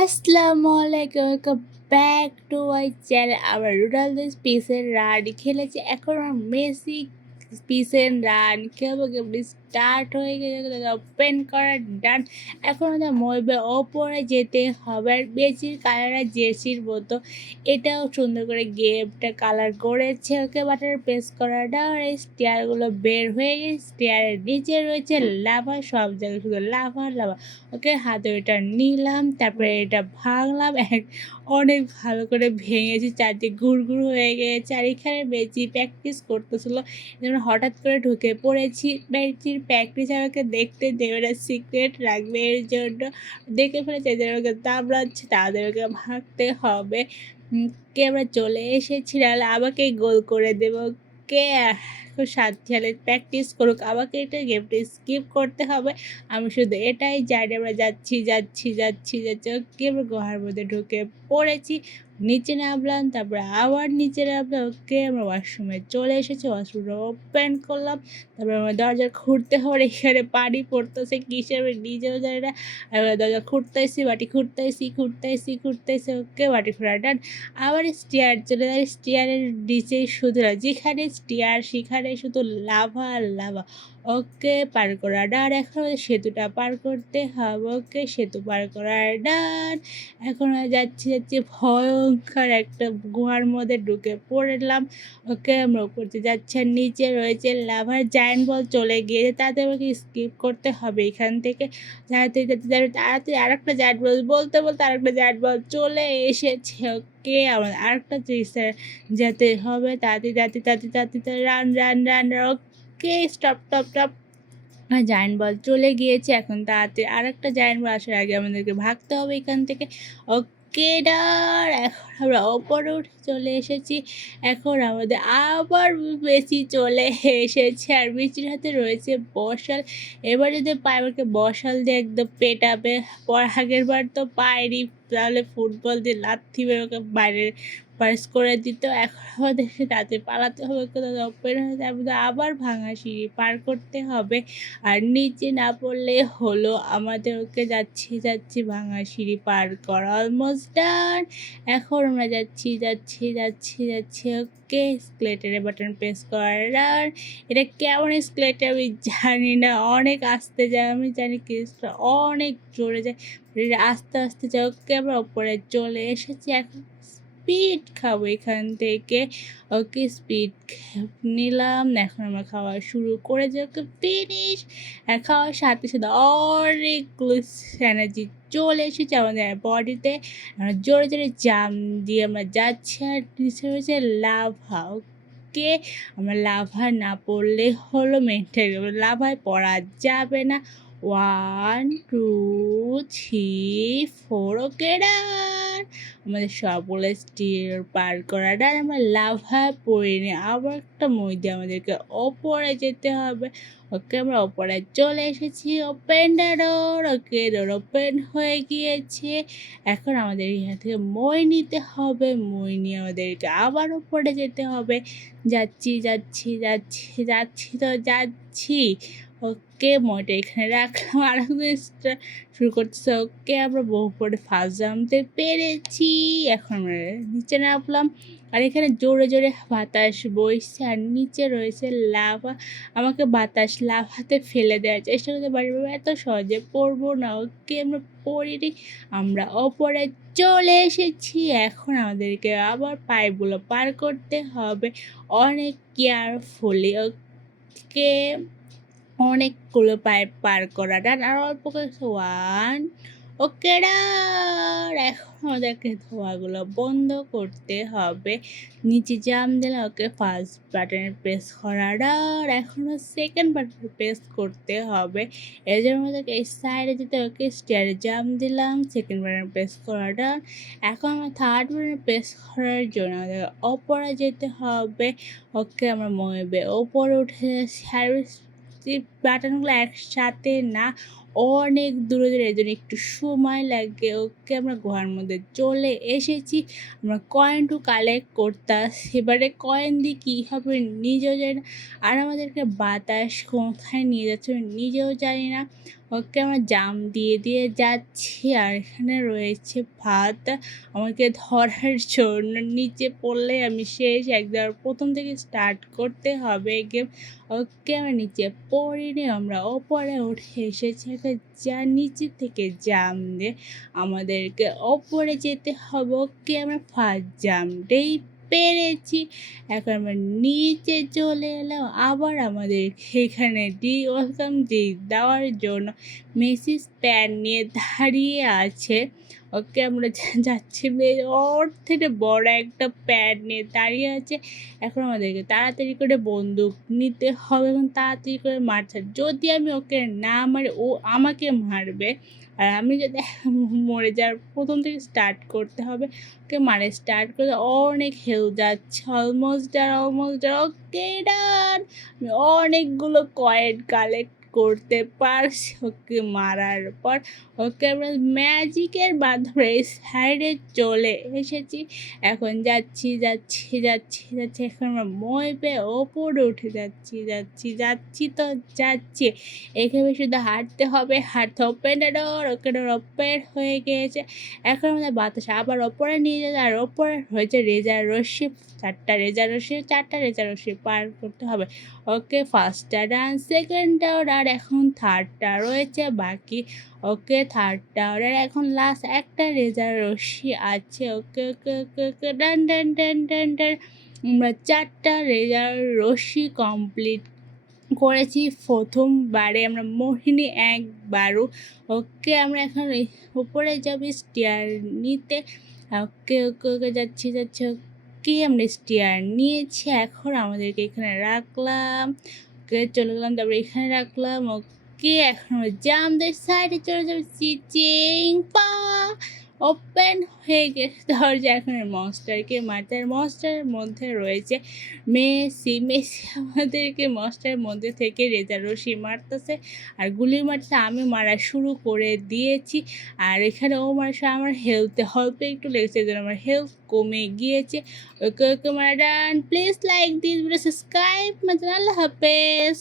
আসসালামু আলাইকুম, welcome back to my channel. আমরা রোনালদো পিসের রান খেলেছি, এখন আমরা মেসি পিসের রান খেলবো। গেমটি স্টার্ট হয়ে গেছে, ওপেন করা ডান। এখন আমাদের মইবে ওপরে যেতে হবে, আর মেসির কালার জার্সির মতো এটাও সুন্দর করে গেমটা কালার করেছে। ওকে বাটন প্রেস করা ডান, এই স্টিয়ারগুলো বের হয়ে গেছে। স্টিয়ারের নিচে রয়েছে লাভা, সব জায়গায় শুধু লাভা লাভা। ওকে হাতে ওইটা নিলাম, তারপরে এটা ভাঙলাম, অনেক ভালো করে ভেঙেছি, চারদিকে ঘুরঘুর হয়ে গেছে। আর এখানে বেশি প্র্যাকটিস করতেছিল, যেমন হঠাৎ করে ঢুকে পড়েছি। বেশির প্র্যাকটিস আমাকে দেখতে দেবে না, সিক্রেট রাখবে, এর জন্য দেখে ফেলেছে যে আমাকে দাবড়াচ্ছে, তাদেরকে ভাগতে হবে। কে আমরা চলে এসেছি, নাহলে আমাকেই গোল করে দেবো। কে এখন 7 সালে প্র্যাকটিস করুক, আমাকে এটা গেমটা স্কিপ করতে হবে। আমি শুধু এটাই জানি, আমরা যাচ্ছি যাচ্ছি যাচ্ছি যাচ্ছি। ওকে আমরা গুহার মধ্যে ঢুকে পড়েছি, নিচে নামলাম, তারপরে আবার নিচে নামলাম। ওকে আমরা ওয়াশরুমে চলে এসেছি, ওয়াশরুমটা ওপেন করলাম, তারপরে আমরা দরজা খুঁড়তে হবে। এখানে পানি পড়তেছে কিসের আমি নিজেও জানি না। আমরা দরজা খুঁড়তেছি, বাটি খুঁড়তেছি। ওকে বাটি খোঁড়া ডান। আবার স্টিয়ার চলে যায়, স্টিয়ারের নিচে শুধু না, যেখানে স্টিয়ার সেখানে শুধু লাভা আর লাভা। ওকে পার করা ডান। এখন আমাদের সেতুটা পার করতে হবে। ওকে সেতু পার করা ডান। এখন আমরা যাচ্ছি যাচ্ছি ভয়ঙ্কর একটা গুহার মধ্যে ঢুকে পড়লাম। ওকে আমরা উপর দিয়ে যাচ্ছি, আর নিচে রয়েছে লাভার জায়ান্ট বল চলে গিয়েছে, তাতে আমাকে স্কিপ করতে হবে এখান থেকে। যাতে যাতে যাতে তাড়াতাড়ি আরেকটা জায়ান্ট বল বলতে বলতে আরেকটা জায়ান্ট বল চলে এসেছে। ওকে আমার আরেকটা যেতে হবে, তাতে run run run. Okay stop top top. Giant ball চলে গিয়েছে, এখন তাড়াতাড়ি আরেকটা জায়ান্ট বল আসার আগে আমাদেরকে ভাগতে হবে এখান থেকে। ওকে ডার। এখন আমরা ওপরে উঠে চলে এসেছি, এখন আমাদের আবার মেসি চলে এসেছে, আর মেসির হাতে রয়েছে বসাল। এবার যদি পায় আমাকে বসাল দিয়ে একদম পেটাবে। আগের বার তো পায়নি, তাহলে ফুটবল দিয়ে লাথি মেরে ওকে বাইরে পাস করে দিত। এখন আমাদেরকে তাতে পালাতে হবে, কোথাও ওপেন হয়ে যাবে, আবার ভাঙা সিঁড়ি পার করতে হবে। আর নিচে না পড়লে হলো, আমাদেরকে যাচ্ছি যাচ্ছি ভাঙা সিঁড়ি পার করা অলমোস্ট ডান। এখন আমরা যাচ্ছি। ওকে স্কেলেটরের বাটন প্রেস করার। এটা কেমন স্কেলেটর আমি জানি না, অনেক আস্তে যায়, আমি জানি কেসটা অনেক জোরে যায়, এটা আস্তে আস্তে যায়। ওকে আমরা ওপরে চলে এসেছি, এখন স্পিড খাবো এখান থেকে। ওকে স্পিড নিলাম, এখন আমরা খাওয়া শুরু করে যে ওকে ফিনিশ। খাওয়ার সাথে সাথে অনেকগুলো এনার্জি চলে এসেছে আমাদের বডিতে। জোরে জোরে জাম দিয়ে আমরা যাচ্ছি, আর নিচে রয়েছে লাভা। ওকে আমরা লাভা না পড়লে হলো মেন্টাল, লাভায় পড়া যাবে না। 1 2 3 4 ওকে ডান। আমাদের সবগুলো স্টিয়ার পার করা ডান। আমরা লাভা পড়ে নিই, আবার একটা মই দিয়ে আমাদেরকে ওপরে যেতে হবে। ওকে আমরা ওপরে চলে এসেছি, open the door. Okay door open হয়ে গিয়েছে, এখন আমাদের এখান থেকে মই নিতে হবে। মই নিয়ে আমাদেরকে আবার ওপরে যেতে হবে। যাচ্ছি। ওকে মইটা এখানে রাখলাম, আর শুরু করতেছে। ওকে আমরা বহু পরে ফার্স্ট জামতে পেরেছি, এখন আমরা নিচে নামলাম, আর এখানে জোরে জোরে বাতাস বইছে, আর নিচে রয়েছে লাভা। আমাকে বাতাস লাভাতে ফেলে দেওয়ার চেষ্টা করতে পারি, এত সহজে পড়বো না। ওকে আমরা পড়িনি, আমরা ওপরে চলে এসেছি। এখন আমাদেরকে আবার পাইপগুলো পার করতে হবে অনেক কেয়ারফুলি। ওকে অনেকগুলো পাইপ পার করা ডান, আর অল্প করে 1 ওকে ডান। এখন আমাদেরকে ধোয়াগুলো বন্ধ করতে হবে। নিচে জাম দিলাম, ওকে ফার্স্ট বাটনে প্রেস করা ডান, এখনও সেকেন্ড বাটনে প্রেস করতে হবে। এর জন্য আমাদেরকে এই সাইডে যেতে, ওকে স্টিয়ারে জাম দিলাম, সেকেন্ড বাটনে প্রেস করা ডান। এখন আমরা থার্ড বাটনে প্রেস করার জন্য আমাদের ওপরে যেতে হবে। ওকে আমরা মইবে ওপরে উঠে সার্ভিস বাটনগুলো একসাথে না, অনেক দূরে দূরে, এই জন্য একটু সময় লাগে। ওকে আমরা গুহার মধ্যে চলে এসেছি, আমরা কয়েন টু কালেক্ট করতেছি। এবারে কয়েন দিয়ে কী হবে নিজেও জানি না, আর আমাদেরকে বাতাস কোথায় নিয়ে যাচ্ছে নিজেও জানি না। ওকে আমরা জাম দিয়ে দিয়ে যাচ্ছি আর এখানে রয়েছে ভাত আমাকে ধরার জন্য। নিচে পড়লে আমি শেষ, একবার প্রথম থেকে স্টার্ট করতে হবে গেম। ওকে আমরা নিচে পড়িনি, আমরা ওপরে উঠে এসেছি। যা নিচে থেকে জাম দিয়ে আমাদেরকে ওপরে যেতে হবে। ওকে আমরা ফার্স্ট জাম্পটাই পেরেছি। এখন আমরা নিচে চলে এলাম। আবার আমাদের এখানে ওয়েলকাম দেওয়ার জন্য মেসিস প্যান নিয়ে দাঁড়িয়ে আছে। ওকে আমরা যাচ্ছি, ওর থেকে বড় একটা প্যাড নিয়ে দাঁড়িয়ে আছে। এখন আমাদেরকে তাড়াতাড়ি করে বন্দুক নিতে হবে এবং তাড়াতাড়ি করে মারতে হবে। যদি আমি ওকে না মারি ও আমাকে মারবে, আর আমি যদি মরে যাওয়ার প্রথম থেকে স্টার্ট করতে হবে। ওকে মারে স্টার্ট করে অনেক হেল যাচ্ছে, অলমোস্ট ওকে ডান। আমি অনেকগুলো কয়েন কালেক্ট করতে পারছি ওকে মারার পর। ওকে আমরা ম্যাজিকের মাধ্যমে এই সাইডে চলে এসেছি। এখন যাচ্ছি এখন আমরা মই পেয়ে ওপরে উঠে যাচ্ছি তো যাচ্ছি। এখানে শুধু হাঁটতে হবে, ওপেন ডোর। ওকে ডোর ওপেন হয়ে গিয়েছে। এখন আমাদের বাতাস আবার ওপরে নিয়ে যাবে, আর ওপরে হয়েছে রেজার রশ্মি। 4টা রেজার রশ্মি পার করতে হবে। ওকে ফার্স্টটা ডান, সেকেন্ডটাও ডান, এখন থার্ডটা রয়েছে বাকি। ওকে থার্ডটা ওর এখন লাস্ট একটা রেজার রশ্মি আছে। ওকে ওকে ওকে ওকে ডান ডান ডান ডান ডান। আমরা 4টা রেজার রশ্মি কমপ্লিট করেছি প্রথমবারে, আমরা মোহিনী একবারও। ওকে আমরা এখন উপরে যাবি স্টেয়ার নিতে। ওকে ওকে ওকে যাচ্ছি ওকে আমরা স্টেয়ার নিয়েছি। এখন আমাদেরকে এখানে রাখলাম। ওকে চলে গেলাম, তারপরে এখানে রাখলাম। ওকে এখন আমরা জামদের সাইডে চলে যাবো। চিচিং পা ওপেন হয়ে গেছে দরজা। এখন মনস্টারকে মারতে, আর মনস্টারের মধ্যে রয়েছে মেসি আমাদেরকে মনস্টারের মধ্যে থেকে রেজার রশ্মি মারতেছে আর গুলি মারতেছে। আমি মারা শুরু করে দিয়েছি, আর এখানে ও মারছে। আমার হেলথে একটু লেগেছে, যেন আমার হেলথ কমে গিয়েছে। ওকে ওকে মারা done. Please like this video, subscribe. আল্লাহ হাফেজ।